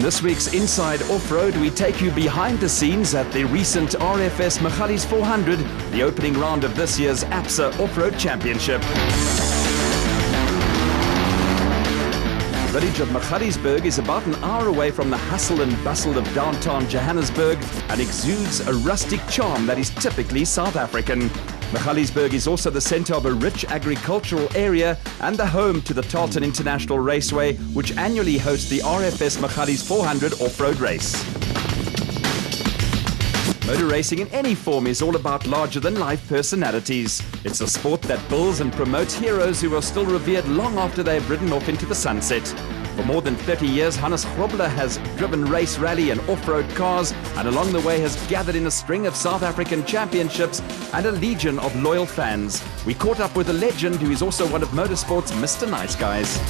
this week's Inside Off-Road, we take you behind the scenes at the recent RFS Magalies 400, the opening round of this year's APSA Off-Road Championship. The village of Magaliesburg is about an hour away from the hustle and bustle of downtown Johannesburg and exudes a rustic charm that is typically South African. Magaliesburg is also the centre of a rich agricultural area and the home to the Tarleton International Raceway, which annually hosts the RFS Magalies 400 off-road race. Motor racing in any form is all about larger-than-life personalities. It's a sport that builds and promotes heroes who are still revered long after they have ridden off into the sunset. For more than 30 years, Hannes Grobler has driven race, rally and off-road cars, and along the way has gathered in a string of South African championships and a legion of loyal fans. We caught up with a legend who is also one of motorsport's Mr. Nice Guys.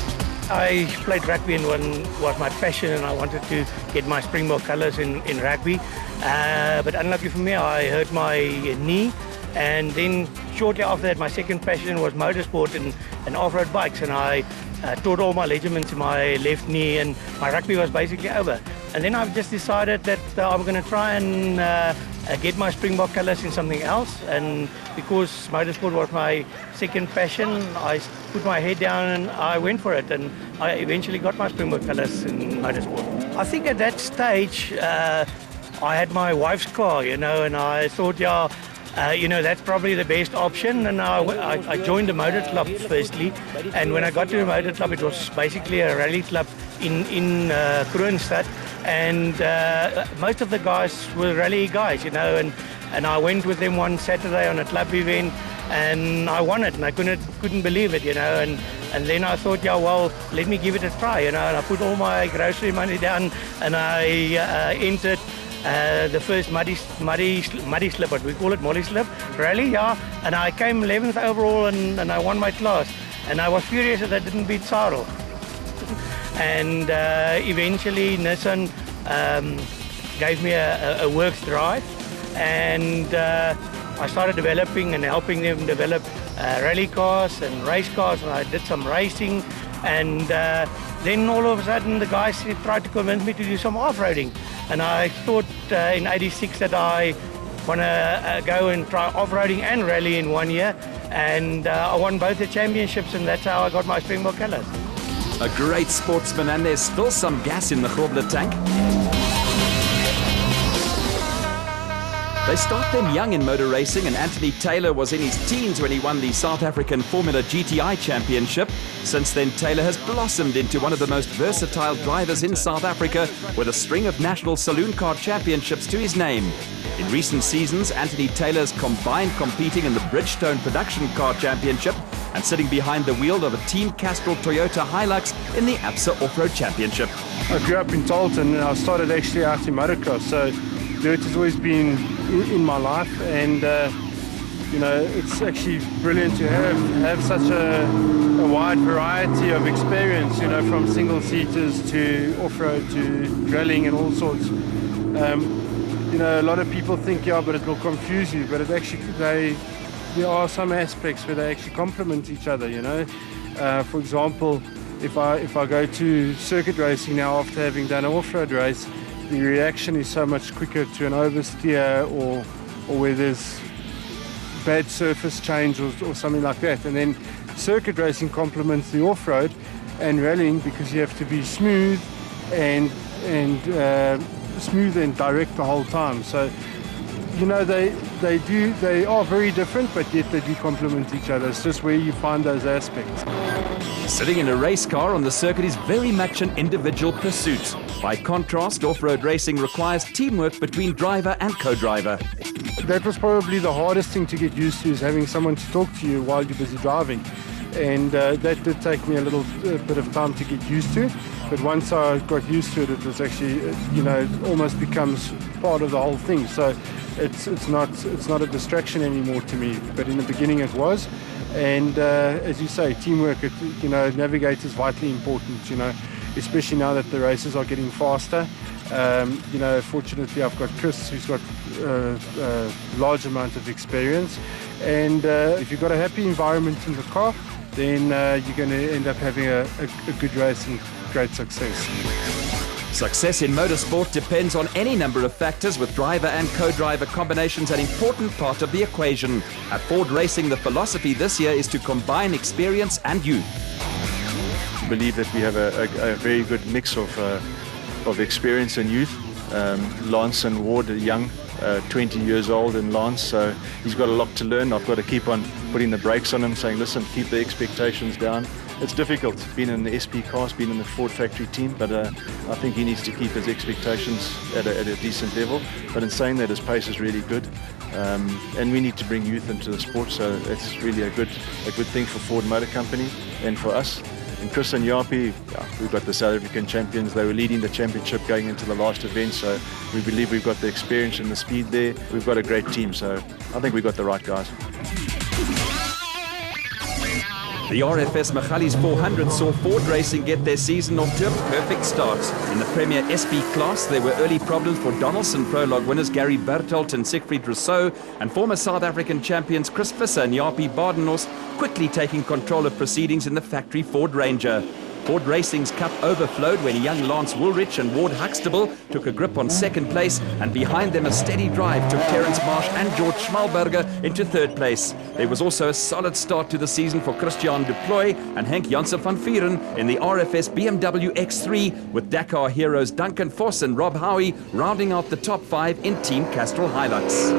I played rugby and one was my passion, and I wanted to get my Springbok colours in rugby. But unlucky for me, I hurt my knee, and then shortly after that, my second passion was motorsport and off-road bikes, and I tore all my ligaments in my left knee, and my rugby was basically over. And then I've just decided that I'm going to try and get my Springbok colours in something else, and because motorsport was my second passion, I put my head down and I went for it, and I eventually got my Springbok colours in motorsport. I think at that stage I had my wife's car, and I thought, that's probably the best option, and I joined a motor club firstly, and when I got to a motor club, it was basically a rally club in Kroonstad, and most of the guys were rally guys, and I went with them one Saturday on a club event, and I won it, and I couldn't believe it, and then I thought, let me give it a try, and I put all my grocery money down, and I entered the first muddy slip, what we call it, molly slip rally, and I came 11th overall, and I won my class, and I was furious that I didn't beat Sarel. And eventually Nissan gave me a works drive, and I started developing and helping them develop rally cars and race cars, and I did some racing, and then all of a sudden the guys tried to convince me to do some off-roading, and I thought in '86 that I want to go and try off-roading and rally in 1 year, and I won both the championships, and that's how I got my Springbok colours. A great sportsman, and there's still some gas in the Grobler tank. They start them young in motor racing, and Anthony Taylor was in his teens when he won the South African Formula GTI Championship. Since then, Taylor has blossomed into one of the most versatile drivers in South Africa, with a string of national saloon car championships to his name. In recent seasons, Anthony Taylor's combined competing in the Bridgestone Production Car Championship and sitting behind the wheel of a Team Castrol Toyota Hilux in the APSA Off-Road Championship. I grew up in Tarleton, and I started actually out in motocross, so dirt has always been in my life, and it's actually brilliant to have such a wide variety of experience, from single-seaters to off-road to rallying and all sorts. A lot of people think, but it will confuse you, but it actually, there are some aspects where they actually complement each other, For example, if I go to circuit racing now after having done an off-road race, the reaction is so much quicker to an oversteer or where there's bad surface change or something like that. And then circuit racing complements the off-road and rallying, because you have to be smooth and direct the whole time. So they are very different, but yet they do complement each other. It's just where you find those aspects. Sitting in a race car on the circuit is very much an individual pursuit. By contrast, off-road racing requires teamwork between driver and co-driver. That was probably the hardest thing to get used to, is having someone to talk to you while you're busy driving. And that did take me a little bit of time to get used to. But once I got used to it, it was actually, it almost becomes part of the whole thing. So it's not a distraction anymore to me. But in the beginning it was. And as you say, teamwork, navigator is vitally important, especially now that the races are getting faster. Fortunately I've got Chris, who's got a large amount of experience. And if you've got a happy environment in the car, then you're going to end up having a good race and great success. Success in motorsport depends on any number of factors, with driver and co-driver combinations an important part of the equation. At Ford Racing, the philosophy this year is to combine experience and youth. I believe that we have a very good mix of experience and youth. Lance and Ward are young, 20 years old, and Lance, so he's got a lot to learn. I've got to keep on putting the brakes on him, saying, listen, keep the expectations down. It's difficult being in the SP cars, being in the Ford factory team, but I think he needs to keep his expectations at a decent level. But in saying that, his pace is really good, and we need to bring youth into the sport, so it's really a good thing for Ford Motor Company and for us. And Chris and Yapi, we've got the South African champions. They were leading the championship going into the last event, so we believe we've got the experience and the speed there. We've got a great team, so I think we've got the right guys. The RFS Magalies 400 saw Ford Racing get their season off to a perfect start. In the Premier SP class, there were early problems for Donaldson Prologue winners Gary Bertelt and Siegfried Rousseau, and former South African champions Chris Visser and Jaapie Badenhorst quickly taking control of proceedings in the factory Ford Ranger. Ford Racing's cup overflowed when young Lance Woolrich and Ward Huxtable took a grip on second place, and behind them a steady drive took Terence Marsh and George Schmalberger into third place. There was also a solid start to the season for Christian Duploy and Henk Janssen van Vieren in the RFS BMW X3, with Dakar heroes Duncan Vos and Rob Howie rounding out the top 5 in Team Castrol Hilux.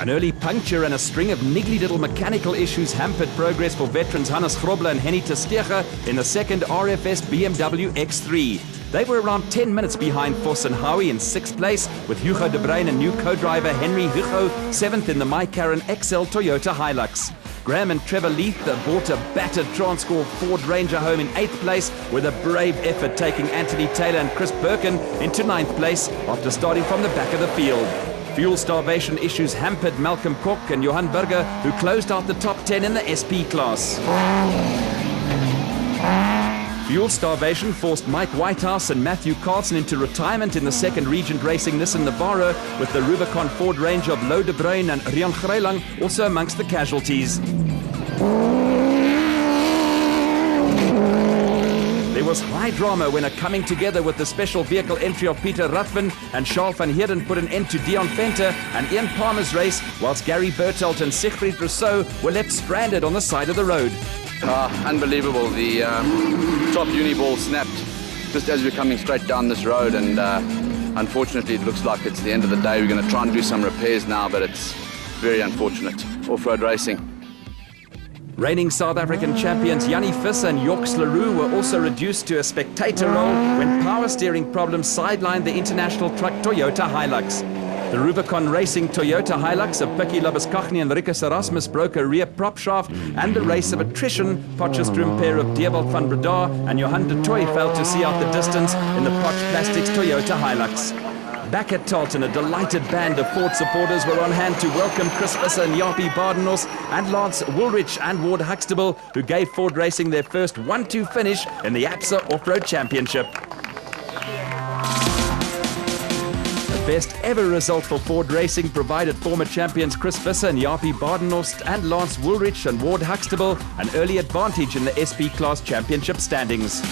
An early puncture and a string of niggly little mechanical issues hampered progress for veterans Hannes Grobler and Henny Testeger in the second RFS BMW X3. They were around 10 minutes behind Vos and Howie in 6th place, with Hugo de Bruyn and new co-driver Henry Hugo 7th in the MyCarron XL Toyota Hilux. Graham and Trevor Leith brought a battered Transcorp Ford Ranger home in 8th place, with a brave effort taking Anthony Taylor and Chris Birkin into 9th place after starting from the back of the field. Fuel starvation issues hampered Malcolm Kok and Johan Burger, who closed out the top 10 in the SP class. Fuel starvation forced Mike Whitehouse and Matthew Carlson into retirement in the second Regent Racing Nissan Navara, with the Rubicon Ford range of Louw de Bruyn and Rian Greilang also amongst the casualties. There was high drama when a coming together with the special vehicle entry of Peter Ruthven and Charles van Heerden put an end to Dion Venter and Ian Palmer's race, whilst Gary Bertelt and Siegfried Rousseau were left stranded on the side of the road. Unbelievable. The top uni ball snapped just as we're coming straight down this road, and unfortunately it looks like it's the end of the day. We're going to try and do some repairs now, but it's very unfortunate. Off-road racing. Reigning South African champions Jannie Visser and Jorx Leroux were also reduced to a spectator role when power steering problems sidelined the international truck Toyota Hilux. The Rubicon Racing Toyota Hilux of Pikkie Labuskaghni and Rikus Erasmus broke a rear prop shaft, and the race of attrition, Potchefstroom pair of Dewald van Breda and Johan de Toy failed to see out the distance in the Potch Plastics Toyota Hilux. Back at Tarleton, a delighted band of Ford supporters were on hand to welcome Chris Visser and Jaapie Badenhorst and Lance Woolrich and Ward Huxtable, who gave Ford Racing their first 1-2 finish in the APSA Off-Road Championship. The best ever result for Ford Racing provided former champions Chris Visser and Jaapie Badenhorst and Lance Woolrich and Ward Huxtable an early advantage in the SP Class Championship standings.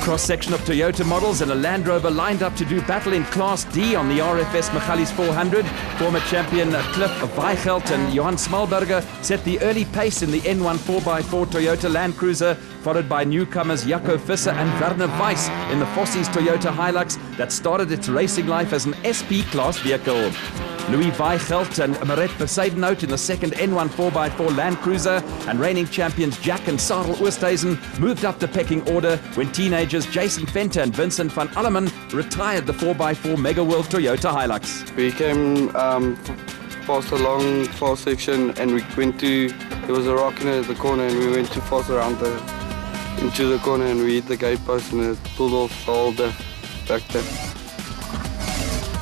Cross-section of Toyota models and a Land Rover lined up to do battle in Class D on the RFS Magalies 400. Former champion Cliff Weichelt and Johan Schmalberger set the early pace in the N1 4x4 Toyota Land Cruiser, followed by newcomers Jaco Visser and Werner Weiss in the Fossies Toyota Hilux that started its racing life as an SP class vehicle. Louis Weichelt and Maret Besaidenout in the second N1 4x4 Land Cruiser, and reigning champions Jack and Sarel Oosthuizen moved up the pecking order when teenagers Jason Venter and Vincent van Alleman retired the 4x4 Mega World Toyota Hilux. We came past a long fast section, and we went to, there was a rock in the corner, and we went too fast around into the corner, and we hit the gate post, and it pulled off the whole back there.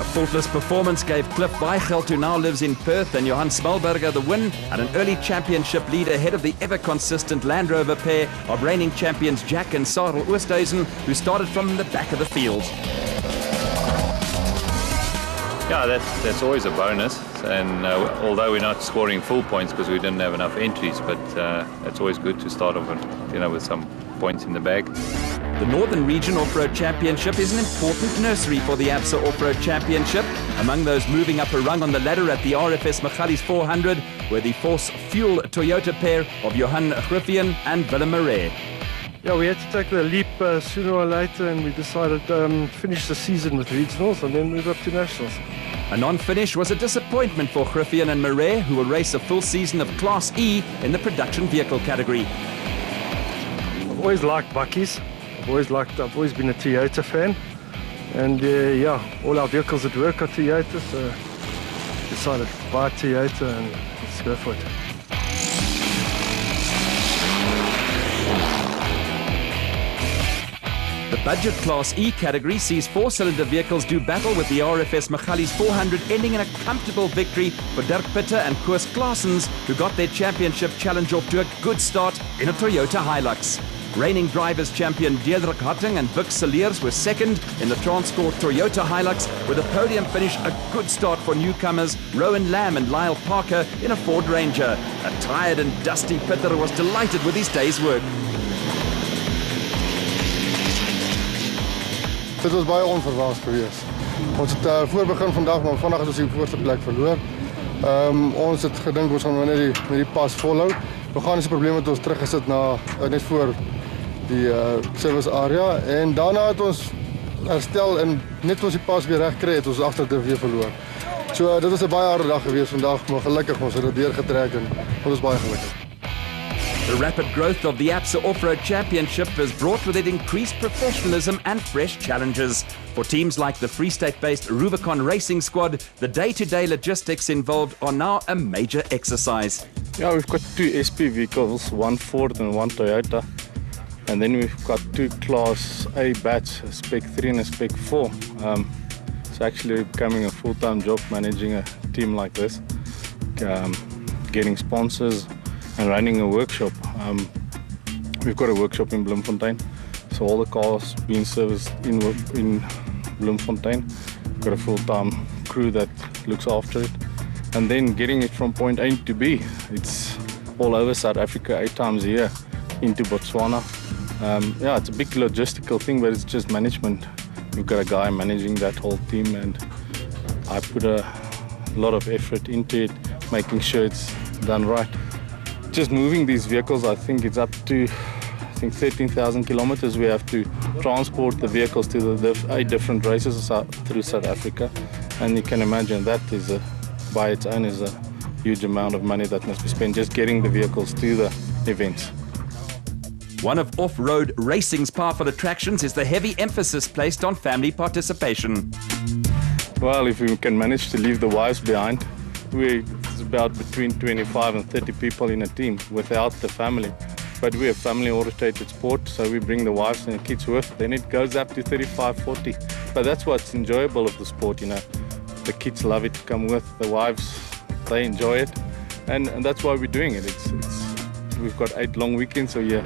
A faultless performance gave Cliff Weichelt, who now lives in Perth, and Johan Schmalberger the win, and an early championship lead ahead of the ever-consistent Land Rover pair of reigning champions Jack and Sarel Oosthuizen, who started from the back of the field. Yeah, that's always a bonus, and although we're not scoring full points because we didn't have enough entries, but it's always good to start off with some points in the bag. The Northern Region Off-Road Championship is an important nursery for the ABSA Off-Road Championship. Among those moving up a rung on the ladder at the RFS Magalies 400 were the Force Fuel Toyota pair of Johan Griffien and Willem Marais. Yeah, we had to take the leap sooner or later, and we decided to finish the season with regionals and then move up to nationals. A non-finish was a disappointment for Griffien and Marais, who will race a full season of Class E in the production vehicle category. I've always liked Bakkies. I've always been a Toyota fan, and yeah, all our vehicles at work are Toyota, so decided to buy a Toyota and let's go for it. The budget Class E category sees four-cylinder vehicles do battle with the RFS Magalies 400, ending in a comfortable victory for Dirk Pitter and Koos Claessens, who got their championship challenge off to a good start in a Toyota Hilux. Reigning drivers champion Deirdre Harting and Vic Saliers were second in the Transcore Toyota Hilux, with a podium finish a good start for newcomers Rowan Lamb and Lyle Parker in a Ford Ranger. A tired and dusty Pitter was delighted with his day's work. Dit was baie onverwachts geweest. Ons het voor begin vandag, maar vandaag is ons die voorste plek verloor. Ons het gedink ons gaan net die pas volhou. Mechanische probleme het ons teruggesit net voor die service area, en daarna het ons herstel en net ons die pas weer reg kry, het ons agterdrif weer verloor. So dit was 'n baie harde dag geweest vandag, maar gelukkig ons het dit deurgetrek en ons is baie gelukkig. The rapid growth of the ABSA Off-Road Championship has brought with it increased professionalism and fresh challenges. For teams like the Free State-based Rubicon Racing Squad, the day-to-day logistics involved are now a major exercise. Yeah, we've got 2 SP vehicles, one Ford and one Toyota. And then we've got 2 Class A batch, a Spec 3 and a Spec 4. It's actually becoming a full-time job managing a team like this, getting sponsors, and running a workshop. We've got a workshop in Bloemfontein, so all the cars being serviced in Bloemfontein. We've got a full-time crew that looks after it, and then getting it from point A to B. It's all over South Africa 8 times a year into Botswana. Yeah, it's a big logistical thing, but it's just management. We've got a guy managing that whole team, and I put a lot of effort into it, making sure it's done right. Just moving these vehicles, I think it's up to 13,000 kilometers. We have to transport the vehicles to the 8 different races through South Africa, and you can imagine that is by its own is a huge amount of money that must be spent just getting the vehicles to the events. One of off-road racing's powerful attractions is the heavy emphasis placed on family participation. Well, if we can manage to leave the wives behind, it's about between 25 and 30 people in a team without the family. But we're a family-oriented sport, so we bring the wives and the kids with. Then it goes up to 35, 40. But that's what's enjoyable of the sport, you know. The kids love it to come with, the wives, they enjoy it. And that's why we're doing it. We've got 8 long weekends a year.